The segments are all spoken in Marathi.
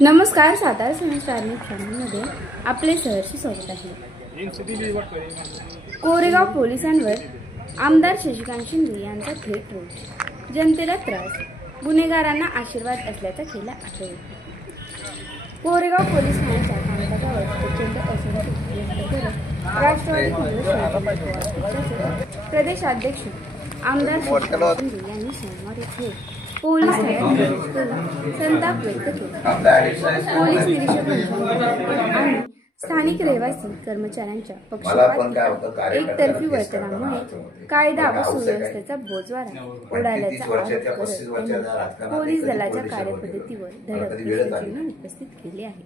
नमस्कार, सातारा समाचार चॅनलमध्ये आपले सहर्ष स्वागत आहे। कोरेगाव पोलिसांवर आमदार शशिकांत शिंदे यांचा थेट रोष, जनतेला त्रास, गुन्हेगारांना आशीर्वाद असल्याचा केला आरोप। कोरेगाव पोलीस ठाण्याच्या कामकाजावर प्रचंड असंतोष व्यक्त करत राष्ट्रवादी काँग्रेस पक्षाचे प्रदेशाध्यक्ष आमदार शशिकांत शिंदे यांनी सोमवारी थेट पोलीस संताप व्यक्त केला। पोलीस निरीक्षक आणि स्थानिक रहिवासी कर्मचाऱ्यांच्या पक्षपाती एकतर्फी वर्तनामुळे कायदा व सुव्यवस्थेचा बोजवारा उडाल्याचा आरोप करत पोलीस दलाच्या कार्यपद्धतीवर धडक उपस्थित केली आहे।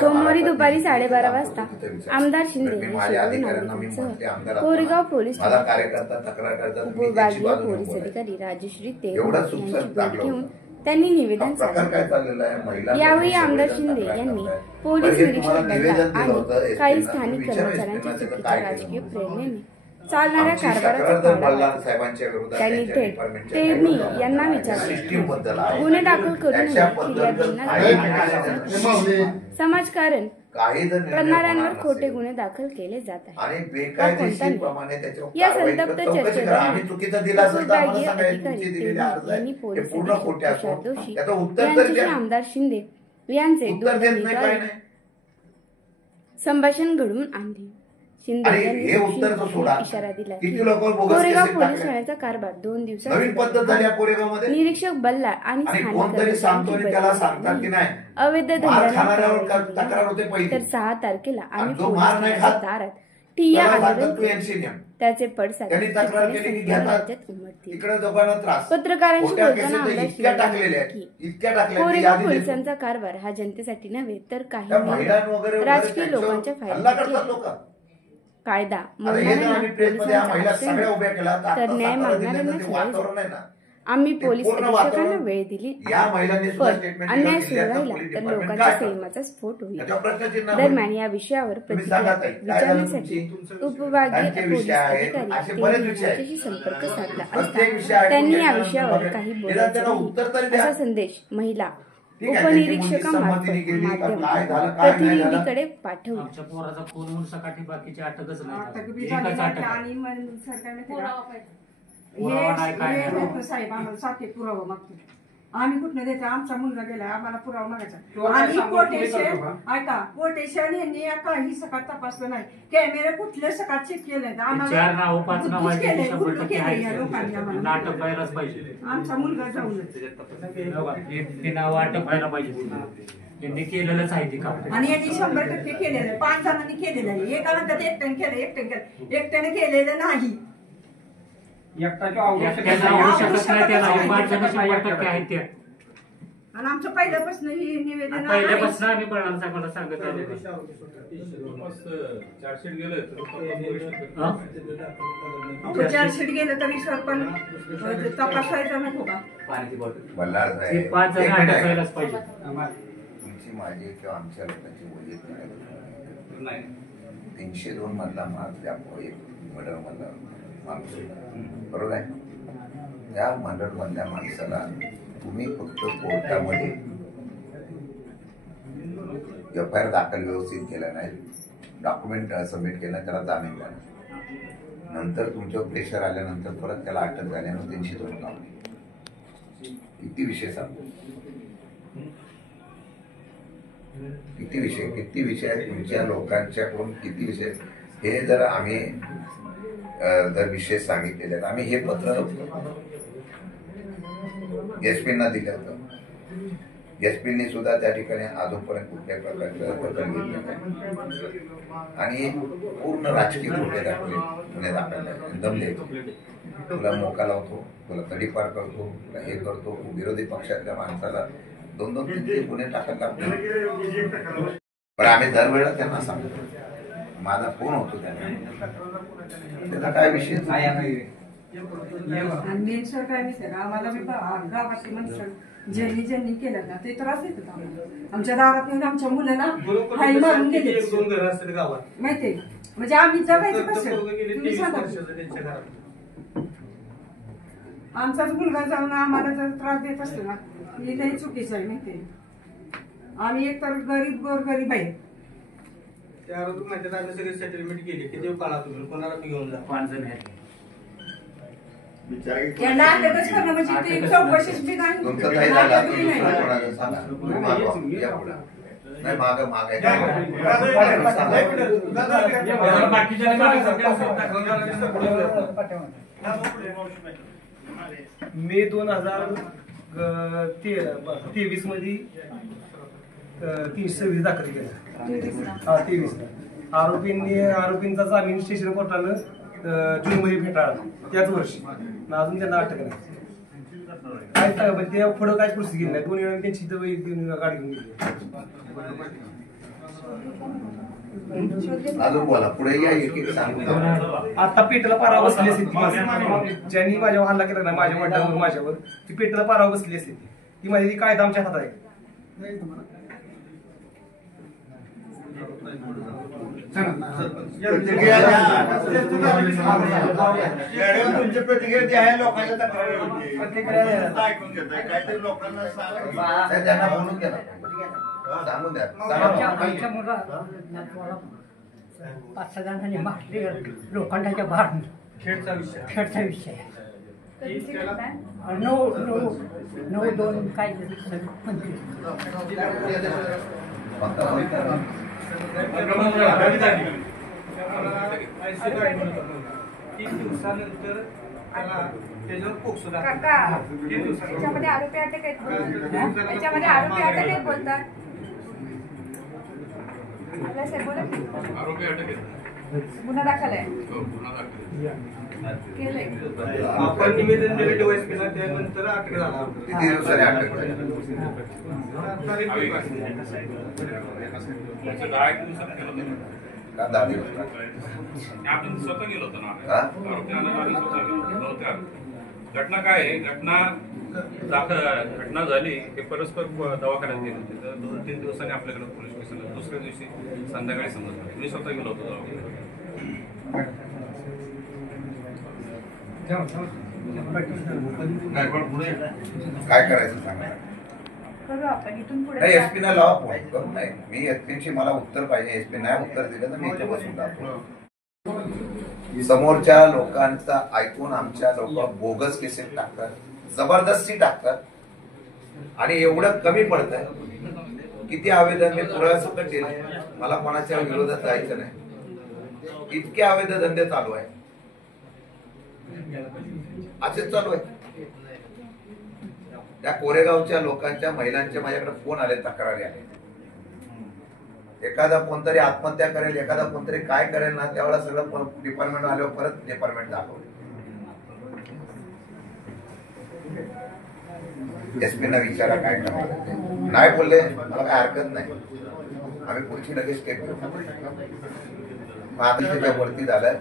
सोमवारी दुपारी 12:30 वाजता आमदार शिंदे कोरेगाव पोलीस उपविभागीय पोलीस अधिकारी राजेश्री ते यांची भेट घेऊन त्यांनी निवेदन सादर। यावेळी आमदार शिंदे यांनी पोलीस निरीक्षक दल आणि काही स्थानिक कर्मचाऱ्यांच्या चुकीच्या राजकीय प्रेरणेने चालणाऱ्या कारभाराचा त्यांनी थेट टेरणी यांना विचारले। गुन्हे दाखल करून समाजकारण करणाऱ्यांवर खोटे गुन्हे दाखल केले जात आहेत। या संतप्त चर्चेदरम्यान विभागीय अधिकारी यांनी पोलीस अधीक्षक दोषी यांच्याशी आमदार शिंदे यांचे दूरध्वनीद्वारे संभाषण घडवून आणले। शिंदे यांनी इशारा दिला की कोरेगाव पोलीस ठाण्याचा कारभार 2 दिवसात निरीक्षक बल्ला आणि अवैध तर 6 तारखेला आम्ही पोलिसांच्या दारात ठिय्या आंदोलन त्याचे पडसाद राज्यात उमटतील। पत्रकारांशी बोलताना आमदार शिंदे की कोरेगाव पोलिसांचा कारभार हा जनतेसाठी नव्हे तर काही राजकीय लोकांच्या फायद्यासाठी कायदा तर न्याय मागणाऱ्यांना आम्ही पोलीस अधीक्षकांना वेळ दिली, पण अन्याय सुरू राहिला तर लोकांच्या संयमाचा स्फोट होईल। दरम्यान या विषयावर प्रतिक्रिया विचारण्यासाठी उपविभागीय पोलीस अधिकारी यांच्याशी संपर्क साधला असता त्यांनी या विषयावर काही बोलायचे असा संदेश महिला उपनिरीक्षकामार्फत माध्यम प्रतिनिधीकडे पाठवला। साहेब आम्हाला सारखे पुरावा मागतो, आम्ही कुठनं देतो? आमचा मुलगा गेला, आम्हाला पुरावा मागायचा। आणि कोटेशन यांनी काही सकाळ तपासलं नाही, कॅमेरे कुठले सकाळ चेक केले आम्हाला आमचा मुलगा जाऊन त्यांनी केलेलंच आहे ते काम आणि यांनी 100% केलेलं आहे। 5 जणांनी केलेलं आहे, एका म्हणतात एकट्याने केलं, एकट्याने केलेलं नाही। आणि आमचं पहिल्यापासून ही निवेदन पहिल्यापासून आम्ही पण सांगत चार्जशीट गेलं तरी सर पण तपासायचं नको का? 5 जण अटकायलाच पाहिजे। माझी किंवा आमच्या लोकांची बोली 302 मधला मर्डर मधला माणूस, बरोबर आहे? त्या मर्डर मधल्या माणसाला तुम्ही फक्त कोर्टामध्ये एफआयआर दाखल व्यवस्थित केला नाही, डॉक्युमेंट सबमिट केलं, त्याला जामीन झाला, नंतर तुमच्यावर प्रेशर आल्यानंतर परत त्याला अटक झाल्यानं 302 लावली। किती विषय सांगतो, किती विषय तुमच्या लोकांच्याकडून किती विषय। हे जर आम्ही जर विषय सांगितलेले, आम्ही हे पत्र एसपींना दिलं होतं, एसपींनी सुद्धा त्या ठिकाणी अजूनपर्यंत कुठल्या प्रकारचं दखल घेतलं नाही आणि पूर्ण राजकीय खोटे दाखवले, गुन्हे दाखवले, दम देतो, तुला मोका लावतो, तुला तडीपार करतो, तुला हे करतो, विरोधी पक्षातल्या माणसाला 2-2, 3-3 गुन्हे टाकायला लागतो। पण आम्ही दरवेळेला त्यांना सांगतो, माझा फोन होतो त्यांना, त्याचा काय विषय मेन सर काय नाही, आम्हाला गावातली माणसं ज्यांनी केलं ना ते त्रास देतात आम्हाला। आमच्या दारात येऊन आमच्या मुलाला काही मारून गेले माहितीये, म्हणजे आम्ही जगायचं कसं तुम्ही सांगा। आमचाच मुलगा जाऊन आम्हाला जर त्रास देत असतो ना, हे लई चुकीचं आहे माहितीये। आम्ही एक तर गरीब आहे. त्या आरोपी म्हणतात आम्ही सगळी सेटलमेंट केली. किती काळा तुम्ही कोणाला घेऊन जा 5 जण आहेत. यांना अटकच करणं म्हणजे ती चौकशीच बी नाही. तुमचं काही झालं असेल, दुसरं कोणाला सांगा. तुम्ही मागवा, या पुढे. नाही मागं मागायचं. मे 2023 मध्ये 326 दाखल केला. हा 23. आरोपींचा जामीन स्टेशन कोर्टानं जून मध्ये फेटाळला त्याच वर्षी. अजून त्यांना अटक नाही. काय पण ते पुढं काय प्रोसेस केली नाही. 2 वेळा त्यांची गाडी घेऊन गेली. अजून बोला पुढे या, एक एक सांगू. आता पेटला पारा बसली असते ज्यांनी माझ्यावर हल्ला केला ना, माझ्या वडिलांवर माझ्यावर, ती पेटला पारा बसली असते. ती माझी ती कायदा आमच्या हातात आहे. तुमची प्रतिक्रिया ती आहे लोकांच्या काहीतरी लोकांना त्यांना बोलून घ्या, सांगून द्या. आमच्या मुला 5-6 जणांनी मारले लोखंडाच्या बाहेर. खेळचा विषय 9-2 काय म्हणते. दिवसानंतर त्याच्यावर पोक्सो काका त्याच्यामध्ये आरोपी अटक आहेत. त्याच्यामध्ये आरोपी अटक आहेत बोलतात. आरोपी अटक आहेत. गुन्हा दाखल आहे. केलंय. आपण निवेदन दिले डीवायएसपीला, त्यानंतर अटक झाला. किती दिवसांनी अटक झाली? 10 दिवसात केलं होतं. का 10 दिवस? आपण स्वतः गेलो होतो ना. हा? आरोपी आम्ही स्वतः गेलो होतो. घटना काय आहे, घटना झाली ते परस्पर दवाखान्यात गेले होते. तर 2-3 दिवसांनी आपल्याकडे पोलीस स्टेशनला, दुसऱ्या दिवशी संध्याकाळी समजलं. मी स्वतः गेलो होतो दवाखान्यात. काय करायचं सांगा. करू आपण इथून पुढे. एसपी ना लावा फोन करून. नाही मी एसपीशी मला उत्तर पाहिजे. एसपी नाही उत्तर दिलं तर मी इथे बसून जातो. समोरच्या लोकांचा ऐकून आमच्या लोक बोगस केसेस टाकतात, जबरदस्ती टाकतात. आणि एवढं कमी पडतंय. किती आवेदन मी पुराव्यासकट दिले. मला कोणाच्या विरोधात जायचं नाही. इतके आवेदन धंदे चालू आहे, असेच चालू आहे. त्या कोरेगावच्या लोकांच्या महिलांच्या माझ्याकडे फोन आले, तक्रारी आले. एखादा कोणतरी आत्महत्या करेल, एखादा कोणतरी काय करेल ना, त्यावेळेला सगळं डिपार्टमेंट आल्यावर परत डिपार्टमेंट दाखवलं. एसपीना विचारा काय करायचं. नाही बोलले मला काय हरकत नाही, आम्ही पुढची लगेच स्टेप घेऊ. आता त्याच्या वरती झालंय.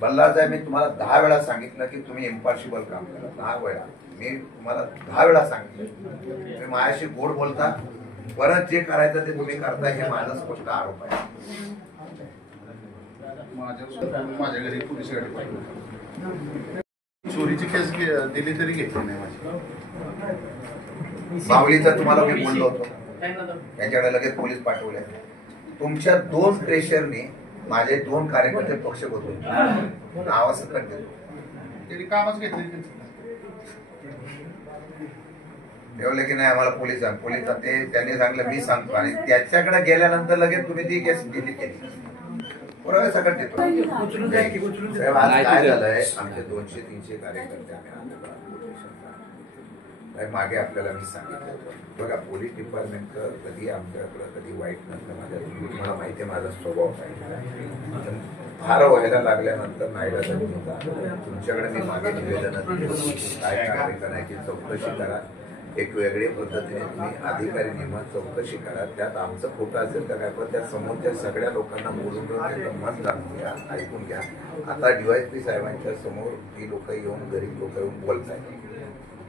बल्लाळ साहेब, मी तुम्हाला 10 वेळा सांगितलं की तुम्ही इम्पार्शिबल काम करा. 10 वेळा मी तुम्हाला 10 वेळा सांगितलं. तुम्ही माझ्याशी गोड बोलता, परत जे करायचं ते तुम्ही करता, हे माझा स्पष्ट आरोप आहे. माझ्या घरी पोलीस गाडी पाहिजे. चोरीची केस दिली तरी घेतली नाही माझी. मावळीचं तुम्हाला मी बोललो होतो, त्यांच्याकडे लगेच पोलीस पाठवले. तुमच्या 2 प्रेशरने माझे 2 कार्यकर्ते पक्ष होते. नावासकट देतो. त्यांनी कामच घेतली. ठेवले की नाही आम्हाला पोलीस ते त्यांनी सांगलं मी सांगतो. आणि त्याच्याकडे गेल्यानंतर लगेच तुम्ही ती केस दिली केली. पुरावे सकट देतो. साहेब, आज काय झालंय, आमचे 200-300 कार्यकर्ते आम्ही आणलेलो आहोत. मागे आपल्याला मी सांगितलं बघा, पोलीस डिपार्टमेंट कधी आमच्याकडे कधी वाईट नसतं. तुम्हाला माहिती आहे माझा स्वभाव काय. फार व्हायला लागल्यानंतर नायडा तुमच्याकडे मी मागे निवेदन काय कारवाई करायची, चौकशी करा. एक वेगळ्या पद्धतीने तुम्ही अधिकारी नेमून चौकशी करा. त्यात आमचं खोटं असेल तर काय, पण त्या समोरच्या सगळ्या लोकांना बोलून त्यांचं मत जाणून घ्या, ऐकून घ्या. आता डीवायएसपी साहेबांच्या समोर ही लोक येऊन, गरीब लोक येऊन बोलतायत.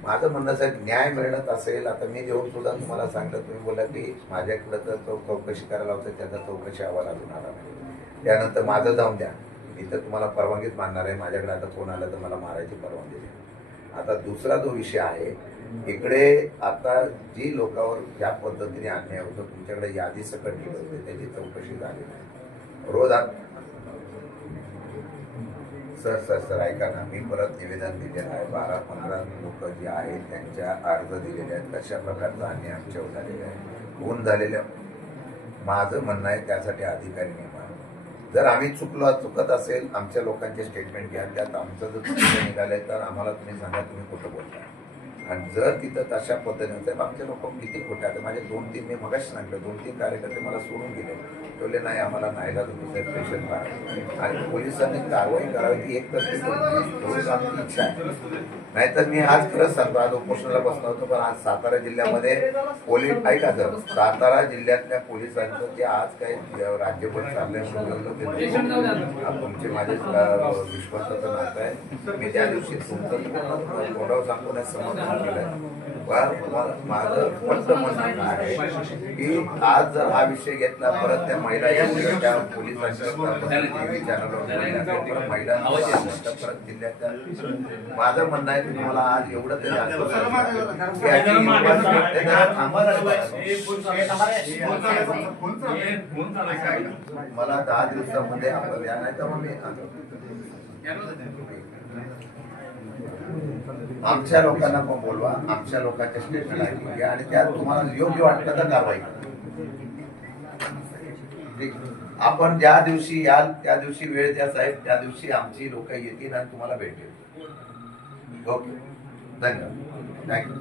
माझं म्हणणं साहेब, न्याय मिळत असेल. आता मी जेव्हा सुद्धा तुम्हाला सांगलं, तुम्ही बोला की माझ्याकडे तर चौकशी करायला होतं, त्याचा चौकशी अहवाल अजून आला नाही. त्यानंतर माझं जाऊन द्या, मी तर तुम्हाला परवानगीच मानणार आहे. माझ्याकडे आता फोन आला तर मला मारायची परवानगी द्या. आता दुसरा जो विषय आहे, इकडे आता जी लोकांवर ज्या पद्धतीने अन्याय होतो, तुमच्याकडे यादी सकट केली होती, त्याची चौकशी झाली नाही. रोज सर ऐका ना, मी परत निवेदन दिलेलं आहे. 12-15 लोक जे आहेत त्यांच्या अर्ज दिलेले आहेत. कशा प्रकारचा अन्याय आमच्यावर झालेला आहे, होऊन झालेल्या. माझं म्हणणं आहे त्यासाठी अधिकारी नेमा. जर आम्ही चुकत असेल, आमच्या लोकांचे स्टेटमेंट घ्या, त्यात आमचं जर चुकीचं निघालंय तर आम्हाला तुम्ही सांगा तुम्ही खोटं बोलताय. आणि जर तिथं तशा पद्धतीने साहेब आमचे लोक किती खोटे आहेत. माझे 2-3 मी मगाशी सांगितलं 2-3 कार्यकर्ते मला सोडून गेले, बोलले नाही आम्हाला नाहीला तुम्ही पेशंट पाहा आणि पोलिसांनी कारवाई करावी ती एक तर एवढीच आमची इच्छा आहे. नाहीतर मी आज खरंच सांगतो, आज उपोषणाला बसलो होतो, पण आज सातारा जिल्ह्यामध्ये पोलीस ऐका सर, सातारा जिल्ह्यातल्या पोलिसांचं जे आज काही राज्यभर चाललंय म्हणून तुमचे माझे विश्वासाचं नातं आहे. मी त्या दिवशी तुमचं तोंडावर सांगून समर्थन केलंय. माझं स्पष्ट म्हणणं आहे की आज जर हा विषय घेतला परत त्या महिला त्या पोलिसांच्या महिलांना परत जिल्ह्याच्या, माझं म्हणणं आहे की तुम्हाला आज एवढं तरी मला 10 दिवसामध्ये आपण या, नाही तर मग मी आमच्या लोकांना पण बोलवा, आमच्या लोकांच्या स्टेटमेंट ऐकून घ्या आणि त्यात तुम्हाला योग्य वाटलं तर कारवाई करा. आपण ज्या दिवशी याल त्या दिवशी वेळ द्या साहेब, त्या दिवशी आमची लोक येतील आणि तुम्हाला भेटेल. ओके, धन्यवाद, थँक्यू.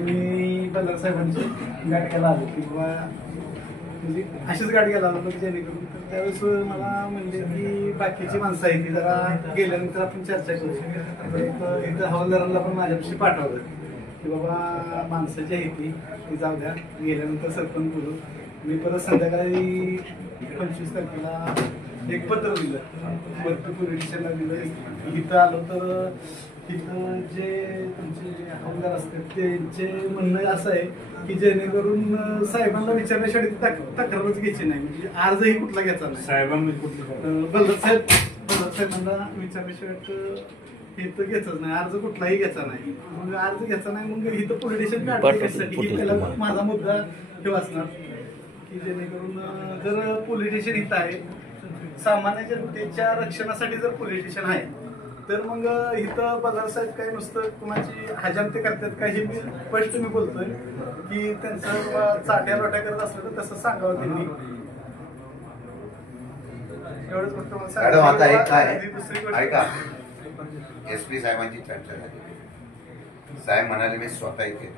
मी बल्लार साहेबांची गाठ घ्यायला आलो किंवा म्हणजे अशीच गाठ घ्यायला आलो जेणेकरून, तर त्यावेळेस मला म्हणले की बाकीची माणसं आहेत ती जरा गेल्यानंतर आपण चर्चा करू. इथं हवालदारांना पण माझ्यापाशी पाठवलं की बाबा माणसं जी आहे ती जाऊ द्या, गेल्यानंतर सरपंच बोलू. मी परत संध्याकाळी 25 तारखेला एक पत्र दिलं, वरती पोलीस स्टेशनला दिलं. इथं आलो तर तिथं जे तुमचे हवालदार असतात त्यांचे म्हणणं असं आहे की जेणेकरून साहेबांना विचारण्याशिवाय तक्रारच घ्यायची नाही, म्हणजे अर्जही कुठला घ्यायचा नाही. साहेबांना साहेबांना विचारल्याशिवाय इथं घ्यायचंच नाही, अर्ज कुठलाही घ्यायचा नाही. मग अर्ज घ्यायचा नाही, मग इथं पोलीस स्टेशन काढण्यासाठी पहिला माझा मुद्दा हे वाचणार की जेणेकरून जर पोलीस स्टेशन इथं आहे, सामान्य जनतेच्या रक्षणासाठी जर पोलीस स्टेशन आहे, तर मग इथं बल्लार साहेब काय नुसतं कुणाची हजामते करतात का, हे मी स्पष्ट मी बोलतोय की त्यांचं चाट्या रोट्या करत असलं तर तसं सांगावं त्यांनी. एवढंच फक्त आता एक काय ऐका, SP साहेबांची चर्चा झाली. साहेब म्हणाले मी स्वतः इथे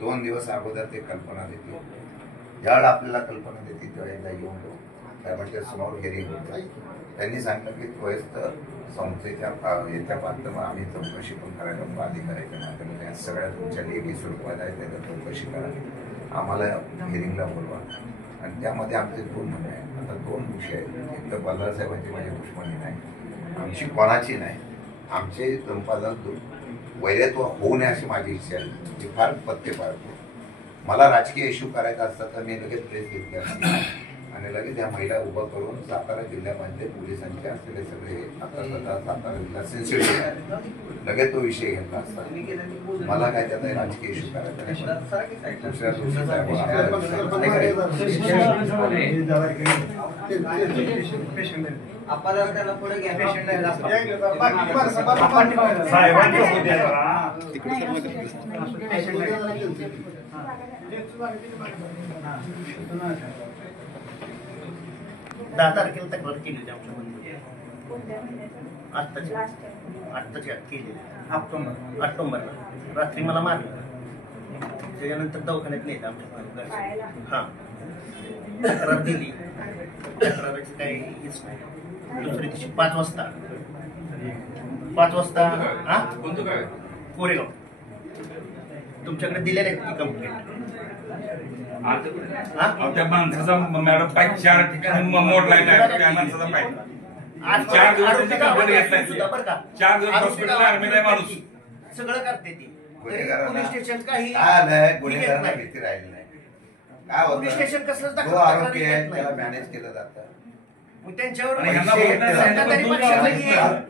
2 दिवस अगोदर ते कल्पना देतील. ज्यावेळेला आपल्याला कल्पना देतील त्यावेळेला येऊन साहेबांच्या समोर हिअरिंग होतं. त्यांनी सांगितलं की त्वरित संस्थेच्या येत्या पात्र आम्ही चौकशी पण करायला बाधी करायच्या नात्यामध्ये सगळ्या तुमच्या लेखी स्वरूपात आहे त्याच्या चौकशी करा, आम्हाला हिअरिंगला बोलवा. आणि त्यामध्ये आमचे 2 म्हणणे आहेत. आता 2 विषय आहेत. एक तर बल्लार साहेबांची माझी दुश्मनी नाही, आमची कोणाची नाही, आमचे संपादन वैरत्व होऊ नये अशी माझी इच्छा आहे. ती फार पत्ते पाळतो. मला राजकीय इश्यू करायचा असता तर मी लगेच प्रेस घेतली असते आणि लगेच या महिला उभं करून सातारा जिल्ह्यामध्ये पोलिसांचे असलेले सगळे आता स्वतः सातारा जिल्हा सेन्सिटिव्ह आहे, लगेच तो विषय घेतला असता. मला काय त्याचा राजकीय इश्यू करायचा दुसऱ्या दिवशी दहा तारखेला तक्रार केली होती आमच्या आत्ताच्या केली ऑक्टोबरला रात्री मला मारलं, त्याच्यानंतर दवाखान्यात नेलं आमच्या. हां, तक्रार दिली, तक्राराची काही हेच नाही. दुसऱ्या दिवशी 5 वाजता कोरेगाव तुमच्याकडे दिलेले आहेत की कंप्लेंट. त्या माणसाचा मॅडम पाय 4 ठिकाणी मोडलाय त्या माणसाचा पाय. 4 दिवसाची कंप्लेंट घेतलाय, 4 दिवस हॉस्पिटलला ऍडमिट आहे माणूस. सगळं करते ती पोलीस स्टेशन काही गुन्हेगारांना भीती राहिली नाही. काय पोलीस स्टेशन कसलं जो आरोपी आहे त्याला मॅनेज केलं जातं. मग त्यांच्यावर आणि ह्यांना पैसे बोलताय साहेब, तरी पण पक्षाचं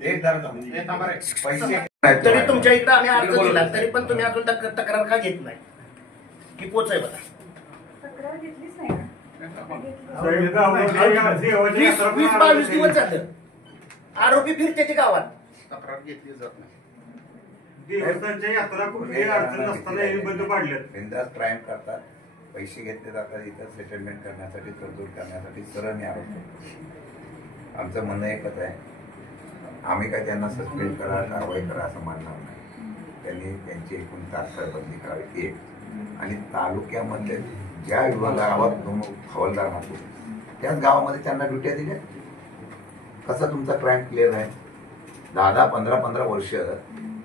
एक दार पैसे तरी तुमच्या इकडे आम्ही अर्ज दिला तरी पण तुम्ही अजून तक्रार का घेत नाही की पोच आहे बघा. तक्रार घेतलीच नाही ना. 20-22 दिवस झालं आरोपी फिरते ते गावात. तक्रार घेतली जात नाही. देवस्थानच्या यात्रा कुठली अडचण नसताना हे बंद पाडले. बिनधास्त क्राईम करतात, पैसे घेतले जातात इथं सेटलमेंट करण्यासाठी, तरतूद करण्यासाठी. सरळ मी आरोप करतो. आमचं म्हणणं एकच आहे, आम्ही काय त्यांना सस्पेंड करा, कारवाई करा असं म्हणणार नाही. त्यांनी त्यांची एकूण तात्काळ बदली करावी एक. आणि तालुक्यामधले ज्या गावात हवालदार राहतो त्याच गावामध्ये त्यांना ड्युट्या दिल्या. कसा तुमचा क्राईम क्लिअर आहे? 10-15 वर्ष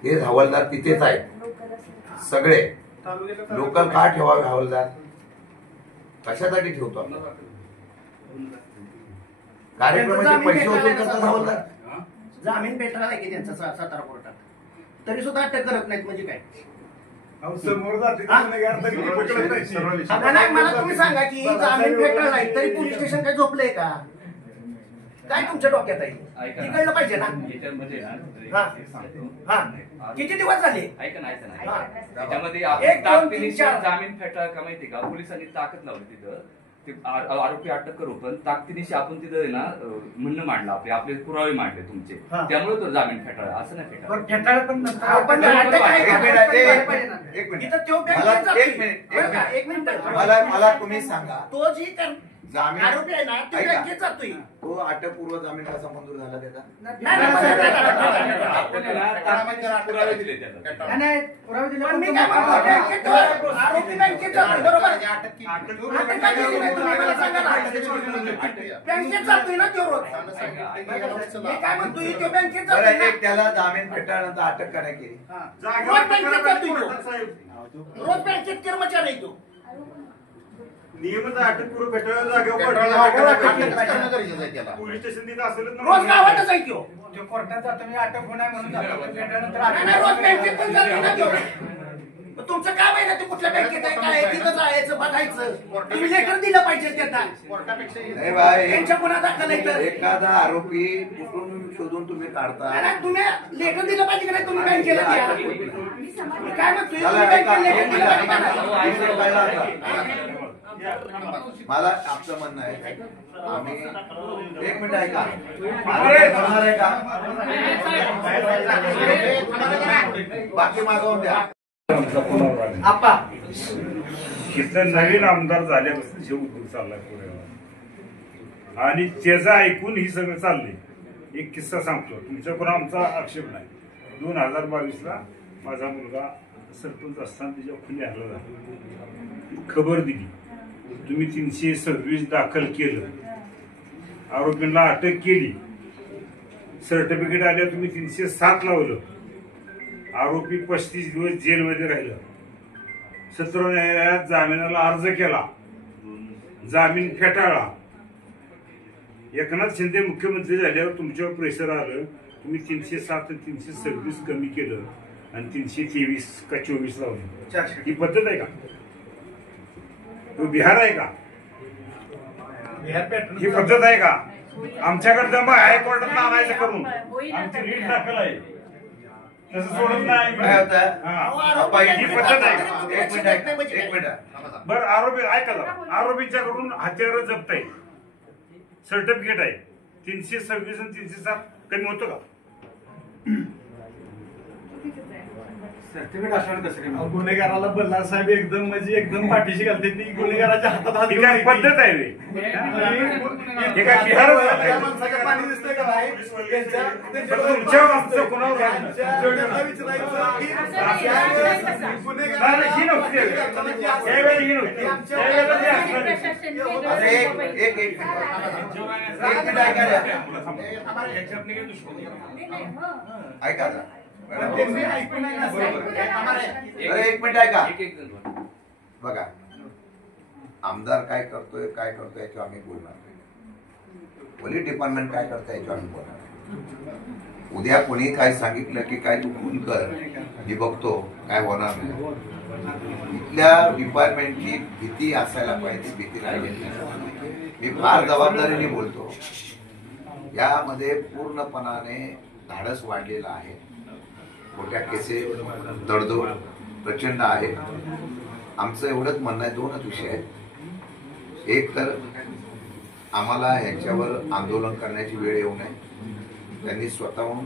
हे हवालदार तिथेच आहेत सगळे. लोकल का ठेवावे हवालदार? कशासाठी ठेवतो आपण? कार्यक्रमाचे पैसे वसूल करतात हवालदार. जामीन पेटला आहे की त्यांचा सातारा कोर्टात, तरी सुद्धा अटक करत नाहीत म्हणजे काय? समोर जाते मला तुम्ही सांगा की जामीन पेटला नाही तरी पोलीस स्टेशन काय झोपलंय का? काय तुमच्या डोक्यात आहे? कळलं पाहिजे ना. किती दिवस झाले? ऐका ना त्याच्यामध्ये आपण ताकदीनिशी जामीन फेटाळ का माहिती का? पोलिसांनी ताकद लावली तिथं, ते आरोपी अटक करू, पण ताकदीनिशी आपण तिथं ना म्हणणं मांडलं, आपले पुरावे मांडले तुमचे, त्यामुळे तो जामीन फेटाळ. असं नाही फेटाळ पण मला तुम्ही सांगा, तो जी जामीन आरोपी आहे ना तो बँकेत जातोय. तो अटकपूर्व जामीन कसा मंजूर झाला त्याचा? पुरावे दिले त्याला. पण मी काय म्हणतो, बँकेत तो आरोपी बँकेत जातोय बरोबर. अटक का केली नाही तुम्ही मला सांगा ना. बँकेत जातोय ना तो रोज. मी काय म्हणतोय, तो बँकेत जातोय ना. एक त्याला जामीन फेटाळल्यानंतर अटक का नाही केली? रोज बँकेत जातोय तो. रोज बँकेत कर्मचारी आहे तो. नियमच अटकपूर्व फेटाळा जागेवर पोलीस स्टेशन तिथं असेल रोज गावातच आहे तो. कोर्टात जातो मी अटक होणार म्हणून रोज बँकेत पण जातोय ना तो. तुमचं काम आहे ना, ते कुठल्या बँकेत आहे काय तिथं जायचं बघायचं. तुम्ही लेटर दिलं पाहिजे त्यांना. त्यांच्या गुन्हा दाखल आहे तर एखादा आरोपी कुठून शोधून तुम्ही काढता, तुम्ही लेटर दिलं पाहिजे की नाही? तुम्ही बँकेला द्या. मी काय म्हणतोय, तुम्ही बँकेला लेटर दिलं पाहिजे. मला आपलं म्हणणं आहे, आम्ही एक मिनिट ऐका, बाकी मागवून द्या. इथं नवीन आमदार झाल्यापासून जे उद्योग चाललाय पुण्याला, आणि त्याचं ऐकून ही सगळं चाललंय. एक किस्सा सांगतो तुमच्याकडून, आमचा आक्षेप नाही. 2022ला माझा मुलगा सरपंच असताना त्याच्या खुली हल्ला झाला, खबर दिली, तुम्ही 326 दाखल केलं, आरोपींना अटक केली, सर्टिफिकेट आल्या, तुम्ही 307 लावलं, आरोपी 35 दिवस जेलमध्ये राहिलं, सत्र न्यायालयात जामिनाला अर्ज केला, जामीन फेटाळला. एकनाथ शिंदे मुख्यमंत्री झाल्यावर तुमच्यावर प्रेशर आलं, तुम्ही 307 आणि 326 कमी केलं आणि 323 का 24 लावलं. ही पद्धत आहे का? बिहार आहे का? ही पद्धत आहे का? आमच्याकडे दम आहे हायकोर्टात आणायचं करून, आमची रीट दाखल आहे, तसं सोडत नाही. ही पद्धत आहे का? एक मिनिट बरं, आरोपी ऐका जरा, आरोपींच्याकडून हत्यार जप्त आहे, सर्टिफिकेट आहे, 326 आणि 307 कमी होतं का? सर्टिफिकेट असणार कसं काय? गुन्हेगाराला बल्लार साहेब एकदम म्हणजे एकदम पाठीशी घालते, ती गुन्हेगाराच्या हातात हात घेऊन. काय पद्धत आहे रे? हे काय बिहार माणसाचं पाणी दिसतंय का नाही? तुमच्यावर आमचं कोणावर ही नव्हती, त्यावेळी ही नव्हती, ऐका एक मिनिट ऐका. बघा, आमदार काय करतोय याच्यावर आम्ही बोलणार नाही. पोलीस डिपार्टमेंट काय करतोय याच्यावर आम्ही बोलणार नाही. उद्या कोणी काय सांगितलं की काय तू खून कर, मी बघतो, काय होणार नाही. इथल्या डिपार्टमेंटची भीती असायला पाहिजे, भीती राहिली नाही. मी फार जबाबदारीने बोलतो. यामध्ये पूर्णपणाने धाडस वाढलेलं आहे. मोठ्या केसेस तडजोड प्रचंड आहे. आमचं एवढंच म्हणणं आहे, दोनच विषय आहेत. एक तर आम्हाला ह्याच्यावर आंदोलन करण्याची वेळ येऊ नये. त्यांनी स्वतःहून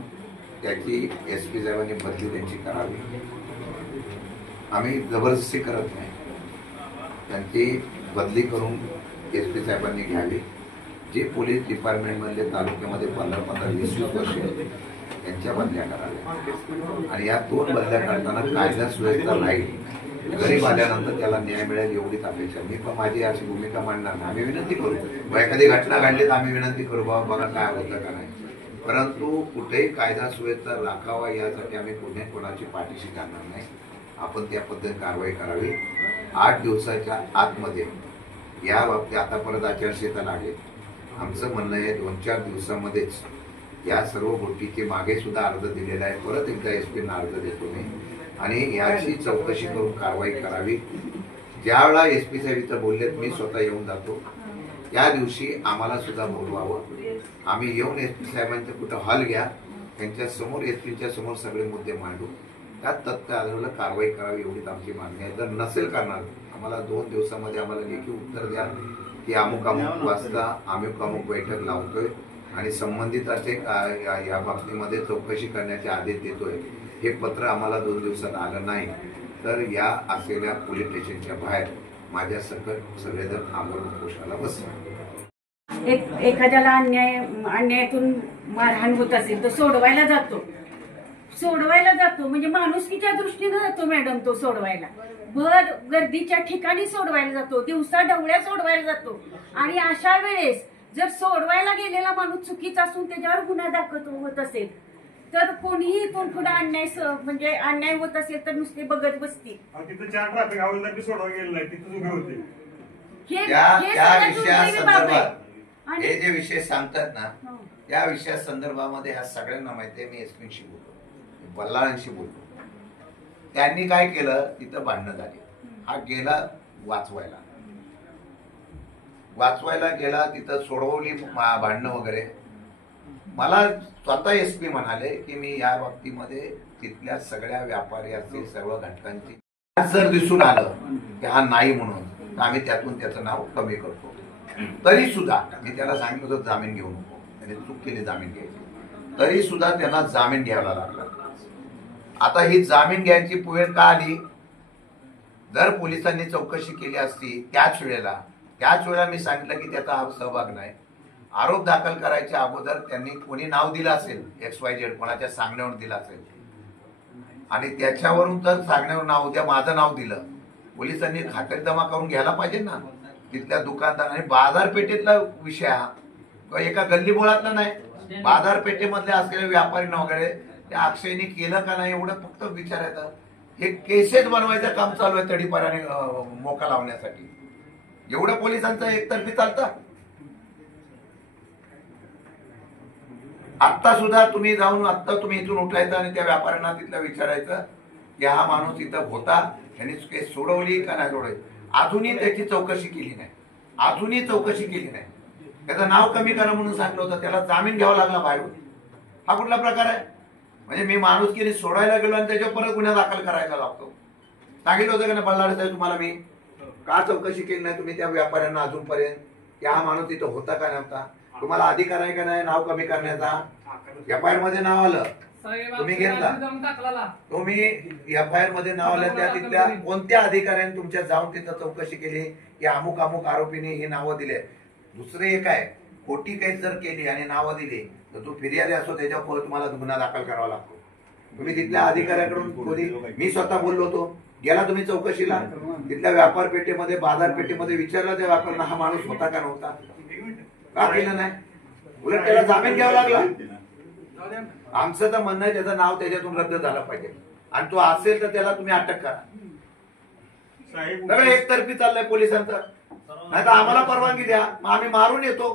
त्याची SP साहेबांनी बदली त्यांची करावी. आम्ही जबरदस्ती करत नाही. त्यांची बदली करून SP साहेबांनी घ्यावी. जे पोलीस डिपार्टमेंटमधले तालुक्यामध्ये 15-20 वर्ष त्यांच्या बदल्या कराव्या. आणि या 2 बदल्या करताना कायदा सुव्यवस्था राहील. गरीब आल्यानंतर त्याला न्याय मिळेल एवढीच अपेक्षा. मी पण माझी अशी भूमिका मांडणार नाही. आम्ही विनंती करू, एखादी घटना घडली तर आम्ही विनंती करू, बाबा बघा काय होतं का नाही. परंतु कुठेही कायदा सुव्यवस्था राखावा यासाठी आम्ही कुठे कोणाची पाठीशी घालणार नाही. आपण त्या पद्धतीने कारवाई करावी. 8 दिवसाच्या आतमध्ये या बाबतीत आतापर्यंत आचारसंहिता लागेल. आमचं म्हणणं आहे 2-4 दिवसामध्येच या सर्व गोष्टीचे मागे सुद्धा अर्ज दिलेला आहे. परत एकदा SP ना अर्ज देतो मी आणि याची चौकशी करून कारवाई करावी. ज्यावेळा SP साहेब इथं बोललेत, मी स्वतः येऊन जातो. त्या दिवशी आम्हाला सुद्धा बोलवावं. आम्ही येऊन SP साहेबांचं कुठं हॉल घ्या, त्यांच्या समोर SPच्या समोर सगळे मुद्दे मांडू. त्यात तत्काळ कारवाई करावी एवढीच आमची मागणी आहे. जर नसेल करणार आम्हाला 2 दिवसामध्ये आम्हाला लेखी उत्तर द्या की अमुक वाजता अमुक बैठक लावतोय आणि संबंधित असे या बाबतीमध्ये चौकशी करण्याचे आदेश देतोय. हे पत्र आम्हाला 2 दिवसात आलं नाही तर या असलेल्या पोलीस स्टेशनच्या बाहेर माझ्या सकट सगळेजण आंदोलन उपोषणाला बसले. एखाद्याला अन्यायातून मारहाण होत असेल तर सोडवायला जातो म्हणजे माणुसकीच्या दृष्टीने जातो मॅडम. तो सोडवायला भर गर्दीच्या ठिकाणी सोडवायला जातो, दिवसा ढवळ्या सोडवायला जातो. आणि अशा वेळेस जर सोडवायला गेलेला माणूस चुकीचा असून त्याच्यावर गुन्हा दाखल होत असेल तर कोणीही इथून पुढे अन्याय होत असेल तर नुसते बघत बसतील. तिथं 4 ट्रॅफिक हवालदार सोडवा गेले नाही, तिथं उभे होते. हे जे विषय सांगतात ना त्या विषया संदर्भामध्ये ह्या सगळ्यांना माहिती आहे. मी SPशी बोलतो, बल्लाळांशी बोलतो. त्यांनी काय केलं, तिथं भांडणं झाली. हा गेला वाचवायला गेला, तिथं सोडवली भांडणं वगैरे. मला स्वतः SP म्हणाले की मी या बाबतीमध्ये तिथल्या सगळ्या व्यापारी असतील सर्व घटकांची जर दिसून आलं की हा नाही म्हणून तर आम्ही त्यातून त्याचं नाव कमी करतो. तरी सुद्धा मी त्याला सांगितलं होतं जामीन घेऊ नको, त्याने चूक केली जामीन घ्यायची. तरी सुद्धा त्यांना जामीन घ्यायला लागला. आता ही जामीन घ्यायची वेळ का आली? जर पोलिसांनी चौकशी केली असती त्याच वेळेला मी सांगितलं की त्याचा हा सहभाग नाही. आरोप दाखल करायच्या अगोदर त्यांनी कोणी नाव दिलं असेल, XYZ कोणाच्या सांगण्यावर दिलं असेल आणि त्याच्यावरून तर सांगण्यावर नाव उद्या माझं नाव दिलं, पोलिसांनी खातरजमा करून घ्यायला पाहिजे ना. तिथल्या दुकानदार आणि बाजारपेठेतला विषय हा एका गल्लीबोळातला नाही, बाजारपेठेमधल्या असलेल्या व्यापारीनं वगैरे त्या अक्षयनी केलं का नाही एवढं फक्त विचारायचं. हे केसेस बनवायचं काम चालू आहे तडीपाराने मोका लावण्यासाठी. एवढं पोलिसांचं एकतर्फी चालतं. आत्ता सुद्धा तुम्ही इथून उठायचं आणि त्या व्यापाऱ्यांना तिथलं विचारायचं की हा माणूस इथं होता, त्यांनी केस सोडवली का नाही सोडवली. अजूनही त्याची चौकशी केली नाही. त्याचं नाव कमी करा म्हणून सांगितलं होतं, त्याला जामीन घ्यावा लागला बाहेरून. हा कुठला प्रकार आहे? म्हणजे मी माणुसकीने सोडायला गेलो आणि त्याच्यावर परत गुन्हा दाखल करायला लागतो. सांगितलं होतं का नाही बल्लाळे साहेब तुम्हाला मी? का चौकशी केली नाही तुम्ही त्या व्यापाऱ्यांना अजूनपर्यंत की हा माणूस तिथं होता का नव्हता? तुम्हाला अधिकार आहे का नाही नाव कमी करण्याचा? FIR मध्ये नाव आलं, तुम्ही घेतला. तुम्ही FIR मध्ये नाव आलं, त्या तिथल्या कोणत्या अधिकाऱ्याने तुमच्या जाऊन तिथं चौकशी केली की अमुक आरोपीने ही नावं दिले? दुसरे एक आहे, खोटी केस जर केली आणि नावं दिली तर तो फिर्यादी असतो त्याच्यावर तुम्हाला गुन्हा दाखल करावा लागतो. तुम्ही तिथल्या अधिकाऱ्याकडून मी स्वतः बोललो होतो, गेला तुम्ही चौकशीला तिथल्या व्यापार पेठेमध्ये बाजारपेठेमध्ये विचारलं त्या व्यापाऱ्यांना हा माणूस होता का नव्हता? का केलं नाही? उलट त्याला जामीन घ्यावा लागला. आमचं तर म्हणणं आहे त्याचं नाव त्याच्यातून रद्द झालं पाहिजे आणि तो असेल तर त्याला तुम्ही अटक करा. सगळं एकतर्फी चाललंय पोलिसांचं. नाही तर आम्हाला परवानगी द्या, मग आम्ही मारून येतो.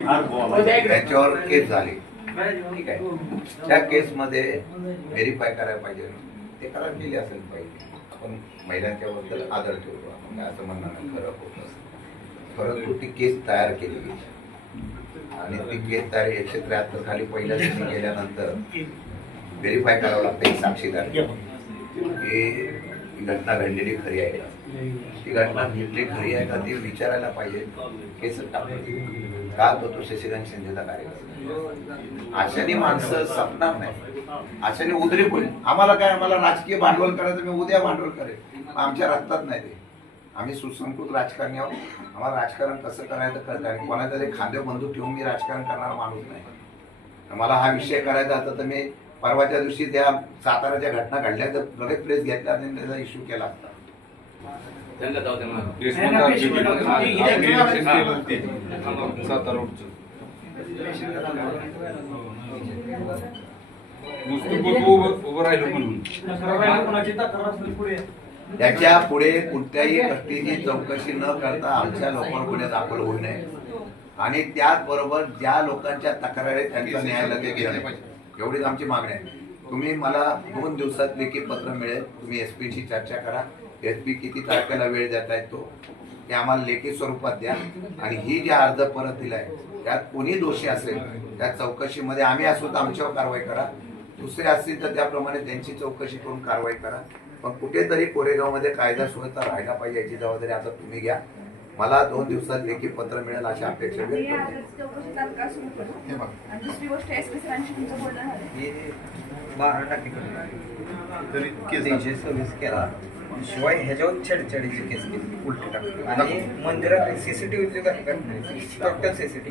त्याच्यावर केस झाली, ठीक आहे. त्या केसमध्ये व्हेरीफाय करायला पाहिजे, ते करायला केली असेल पाहिजे. आपण महिलांच्या बद्दल आदर ठेवतो, आपण असं म्हणणार खरं होत. परंतु ती केस तयार केली गेली. आणि ती केस तारीख 173 खाली पहिल्या दिवशी गेल्यानंतर व्हेरीफाय करावं लागतं एक साक्षीदार की घटना घडलेली खरी आहे का, ती घटना घडली खरी आहे का ती विचारायला पाहिजे. केस टाकलं का तो शशिकांत शिंदेचा कार्यक्रम अशाने माणसं संपणार नाही, अशाने उदरी होईल. आम्हाला काय, आम्हाला राजकीय भांडवल करायचं, मी उद्या भांडवल करेन, आमच्या रक्तात नाही ते. आम्ही सुसंस्कृत राजकारणी आहोत, आम्हाला राजकारण कसं करायचं कळतं. आणि कोणाचा तरी खांदे बंधू ठेवून मी राजकारण करणारा माणूस नाही. मला हा विषय करायचा होता तर मी परवाच्या दिवशी त्या साताराच्या घटना घडल्या तर लगेच प्रेस घेतला आणि त्याचा इश्यू केला असता. त्याच्या पुढे कुठल्याही गोष्टीची चौकशी न करता आमच्या लोकांवर गुन्हे दाखल होऊ नये आणि त्याचबरोबर ज्या लोकांच्या तक्रारी त्यांचा न्याय लगेच घेणे एवढीच आमची मागणी आहे. तुम्ही मला 2 दिवसात लेखी पत्र मिळेल, तुम्ही एसपीशी चर्चा करा, एसपी किती तारखेला वेळ देता येतो ते आम्हाला लेखी स्वरूपात द्या. आणि ही जी अर्ज परत दिलाय त्यात कोणी दोषी असेल त्या चौकशीमध्ये आम्ही असू तर आमच्यावर कारवाई करा, दुसरे असतील तर त्याप्रमाणे त्यांची चौकशी करून कारवाई करा. पण कुठेतरी कोरेगावमध्ये कायदा सुव्यवस्था राहायला पाहिजे याची जबाबदारी आता तुम्ही घ्या. मला 2 दिवसात लेखी पत्र मिळेल अशी अपेक्षा व्यक्त केला. शिवाय ह्याच्यावर छेडछाडीची केस केली उलटी टाकली आणि मंदिरात सीसीटीव्ही टोटल सीसीटीव्ही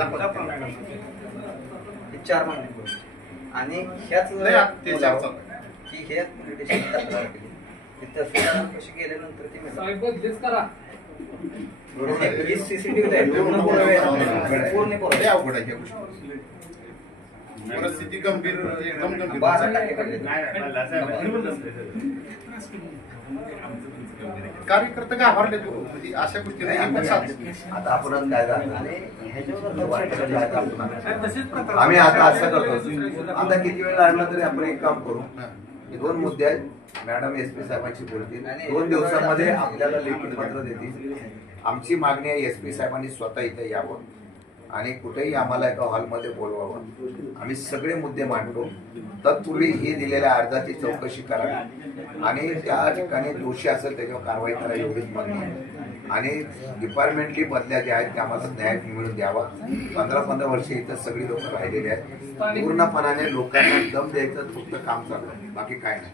4 महिने आणि ह्याच की हे पोलीस स्टेशन तक्रार केली तहसीलदार कशी गेल्यानंतर ती करा परिस्थिती गंभीर एकदम गंभीर. कार्यकर्ते घाबरले म्हणजे अशा गोष्टी आता आपण काय झालं आम्ही आता असं करतो, आता किती वेळ लागला तरी आपण एक काम करू. 2 मुद्दे आहेत, मॅडम एसपी साहेबांची बोलतील, 2 दिवसांमध्ये आपल्याला लेखी पत्र देतील. आमची मागणी आहे एसपी साहेबांनी स्वतः इथे यावं आणि कुठेही आम्हाला एका हॉलमध्ये बोलवावं. आम्ही सगळे मुद्दे मांडतो. तत्पूर्वी ही दिलेल्या अर्जाची चौकशी करावी आणि त्या ठिकाणी दोषी असेल त्याच्यावर कारवाई करावी एवढीच मागणी आहे. आणि डिपार्टमेंटली बदल्या ज्या आहेत त्या आम्हाला न्याय मिळून द्यावा. 15-15 वर्षे इथं सगळी लोक राहिलेली आहेत. पूर्णपणाने लोकांना दम द्यायचं फक्त काम चालू आहे, बाकी काय नाही.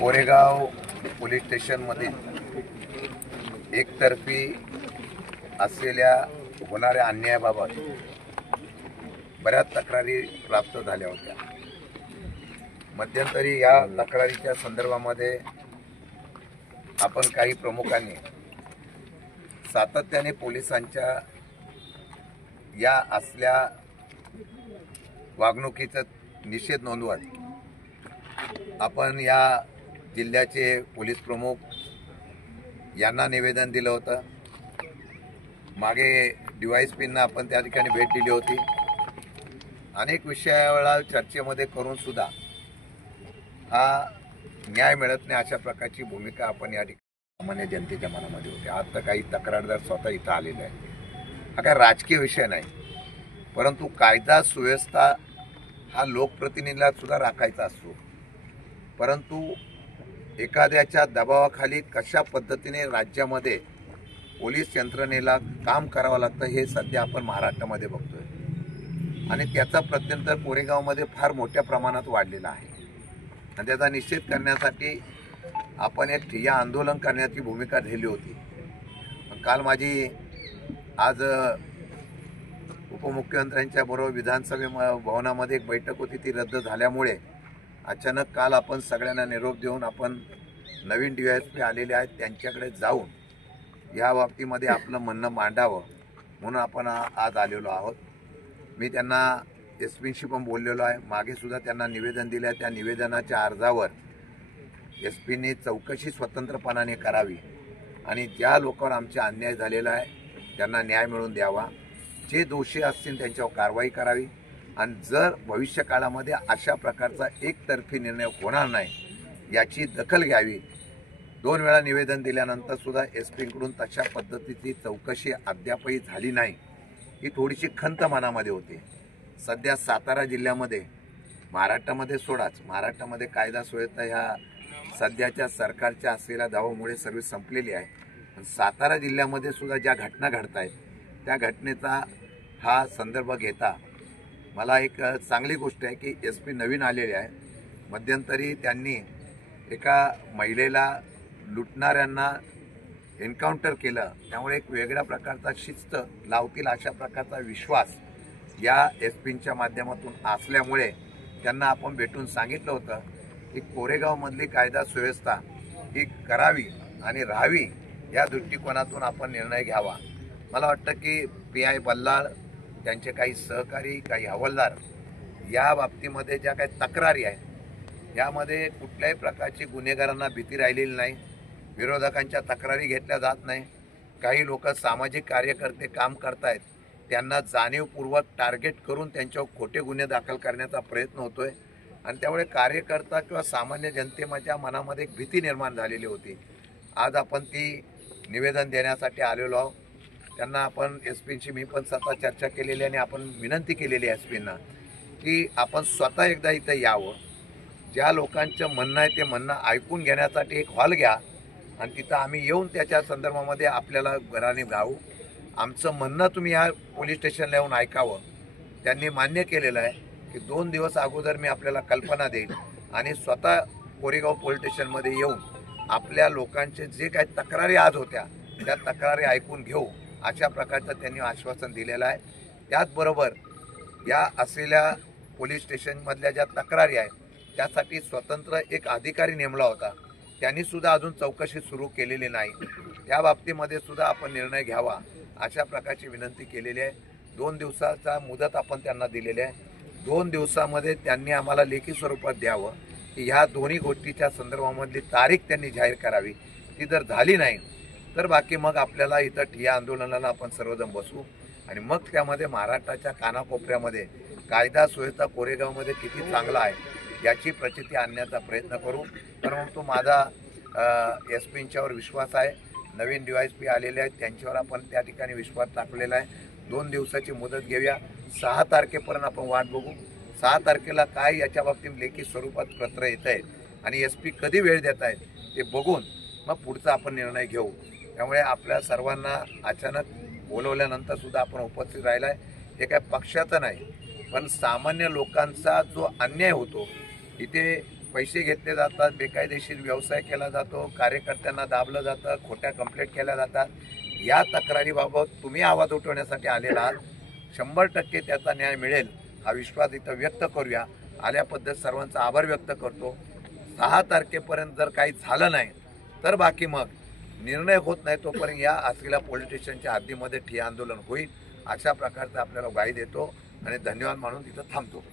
कोरेगाव पोलीस स्टेशन मध्ये एकतर्फी असलेल्या होणाऱ्या अन्यायाबाबत बऱ्याच तक्रारी प्राप्त झाल्या होत्या. मध्यंतरी या तक्रारीच्या संदर्भामध्ये आपण काही प्रमुखांनी सातत्याने पोलिसांच्या या असल्या वागणुकीचा निषेध नोंदवत आपण या जिल्ह्याचे पोलीस प्रमुख यांना निवेदन दिलं होतं. मागे DYSPंना आपण त्या ठिकाणी भेट दिली होती. अनेक विषयावर चर्चेमध्ये करून सुद्धा हा न्याय मिळत नाही अशा प्रकारची भूमिका आपण या ठिकाणी सामान्य जनतेच्या मनामध्ये होती. आज तर काही तक्रारदार स्वतः इथं आलेले आहे. हा काय राजकीय विषय नाही, परंतु कायदा सुव्यवस्था हा लोकप्रतिनिधीला सुद्धा राखायचा असतो. परंतु एखाद्याच्या दबावाखाली कशा पद्धतीने राज्यामध्ये पोलीस यंत्रणेला काम करावं लागतं हे सध्या आपण महाराष्ट्रामध्ये बघतोय आणि त्याचा प्रत्यंतर कोरेगावमध्ये फार मोठ्या प्रमाणात वाढलेला आहे. आणि त्याचा निषेध करण्यासाठी आपण एक ठिय्या आंदोलन करण्याची भूमिका दिली होती. काल माझी आज उपमुख्यमंत्र्यांच्या बरोबर विधानसभे भवनामध्ये एक बैठक होती, ती रद्द झाल्यामुळे अचानक काल आपण सगळ्यांना निरोप देऊन आपण नवीन DYSP आलेले आहेत त्यांच्याकडे जाऊन या बाबतीमध्ये आपलं म्हणणं मांडावं म्हणून आपण आज आलेलो आहोत. मी त्यांना एसपीशी पण बोललेलो आहे, मागे सुद्धा त्यांना निवेदन दिलं आहे. त्या निवेदनाच्या अर्जावर एसपीने चौकशी स्वतंत्रपणाने करावी आणि ज्या लोकांवर आमचा अन्याय झालेला आहे त्यांना न्याय मिळवून द्यावा. जे दोषी असतील त्यांच्यावर कारवाई करावी आणि जर भविष्य काळामध्ये अशा प्रकारचा एकतर्फी निर्णय होणार नाही याची दखल घ्यावी. 2 वेळा निवेदन दिल्यानंतर सुद्धा एसपीकडून तशा पद्धतीची चौकशी अद्यापही झाली नाही. ही थोडीशी खंत मनामध्ये होती. सध्या सातारा जिल्ह्यामध्ये, महाराष्ट्रामध्ये सोडाच, महाराष्ट्रामध्ये कायदा सुव्यवस्था ह्या सध्याच्या सरकारच्या असलेल्या दावामुळे सर्व संपलेली आहे. पण सातारा जिल्ह्यामध्ये सुद्धा ज्या घटना घडत आहेत त्या घटनेचा हा संदर्भ घेता मला एक चांगली गोष्ट आहे की एसपी नवीन आलेले आहे. मध्यंतरी त्यांनी एका महिलेला लुटणाऱ्यांना एन्काउंटर केलं, त्यामुळे एक वेगळ्या प्रकारचा शिस्त लावतील अशा प्रकारचा विश्वास या एसपींच्या माध्यमातून असल्यामुळे त्यांना आपण भेटून सांगितलं होतं की कोरेगावमधली कायदा सुव्यवस्था ही करावी आणि राहावी या दृष्टिकोनातून आपण निर्णय घ्यावा. मला वाटतं की PI बल्लाळ, त्यांचे काही सहकारी, काही हवालदार या बाबतीमध्ये ज्या काही तक्रारी आहेत यामध्ये कुठल्याही प्रकारची गुन्हेगारांना भीती राहिलेली नाही. विरोधकांच्या तक्रारी घेतल्या जात नाही. काही लोक सामाजिक कार्यकर्ते काम करतायत, त्यांना जाणीवपूर्वक टार्गेट करून त्यांच्यावर खोटे गुन्हे दाखल करण्याचा प्रयत्न होतोय आणि त्यामुळे कार्यकर्ता किंवा सामान्य जनतेच्या मनामध्ये एक भीती निर्माण झालेली होती. आज आपण ती निवेदन देण्यासाठी आलेलो आहोत. त्यांना आपण एसपींशी मी पण स्वतः चर्चा केलेली आणि आपण विनंती केलेली आहे एसपींना की आपण स्वतः एकदा इथं यावं. ज्या लोकांचं म्हणणं आहे ते म्हणणं ऐकून घेण्यासाठी एक हॉल घ्या आणि तिथं आम्ही येऊन त्याच्या संदर्भामध्ये आपल्याला घराने गाऊ. आमचं म्हणणं तुम्ही या पोलीस स्टेशनला येऊन ऐकावं. त्यांनी मान्य केलेलं आहे की 2 दिवस अगोदर मी आपल्याला कल्पना देईल आणि स्वतः कोरेगाव पोलीस स्टेशनमध्ये येऊन आपल्या लोकांचे जे काही तक्रारी आज होत्या त्या तक्रारी ऐकून घेऊ अशा प्रकारचं त्यांनी आश्वासन दिलेलं आहे. त्याचबरोबर या असलेल्या पोलीस स्टेशनमधल्या ज्या तक्रारी आहेत त्यासाठी स्वतंत्र एक अधिकारी नेमला होता, त्यांनीसुद्धा अजून चौकशी सुरू केलेली नाही. त्या बाबतीमध्ये सुद्धा आपण निर्णय घ्यावा अशा प्रकारची विनंती केलेली आहे. 2 दिवसाचा मुदत आपण त्यांना दिलेली आहे. 2 दिवसामध्ये त्यांनी आम्हाला लेखी स्वरूपात द्यावं की ह्या दोन्ही गोष्टीच्या संदर्भामधली तारीख त्यांनी जाहीर करावी. ती जर झाली नाही तर बाकी मग आपल्याला इथं ठिय्या आंदोलनाला आपण सर्वजण बसू आणि मग त्यामध्ये महाराष्ट्राच्या कानाकोपऱ्यामध्ये कायदा सुव्यवस्था कोरेगावमध्ये किती चांगला आहे याची प्रचिती आणण्याचा प्रयत्न करू. परंतु माझा एसपींच्यावर विश्वास आहे. नवीन DYSP आलेले आहेत, त्यांच्यावर आपण त्या ठिकाणी विश्वास टाकलेला आहे. 2 दिवसाची मुदत घेऊया. 6 तारखेपर्यंत आपण वाट बघू. 6 तारखेला काय याच्या बाबतीत लेखी स्वरूपात पत्र येत आहे आणि एसपी कधी वेळ देत आहेत ते बघून मग पुढचा आपण निर्णय घेऊ. त्यामुळे आपल्या सर्वांना अचानक बोलवल्यानंतर सुद्धा आपण उपस्थित राहिला आहे. हे काय पक्षाचं नाही पण सामान्य लोकांचा जो अन्याय होतो, इथे पैसे घेतले जातात, बेकायदेशीर व्यवसाय केला जातो, कार्यकर्त्यांना दाबलं जातं, खोट्या कंप्लेंट केल्या जातात, या तक्रारीबाबत तुम्ही आवाज उठवण्यासाठी आलेला आहात. 100% त्याचा न्याय मिळेल हा विश्वास इथं व्यक्त करूया. आल्याबद्दल सर्वांचा आभार व्यक्त करतो. 6 तारखेपर्यंत जर काही झालं नाही तर बाकी मग निर्णय होत नाही तोपर्यंत या असलेल्या पोलीस स्टेशनच्या हद्दीमध्ये ठिय्या आंदोलन होईल अशा प्रकारचं आपल्याला ग्वाही देतो आणि धन्यवाद मानून तिथं थांबतो.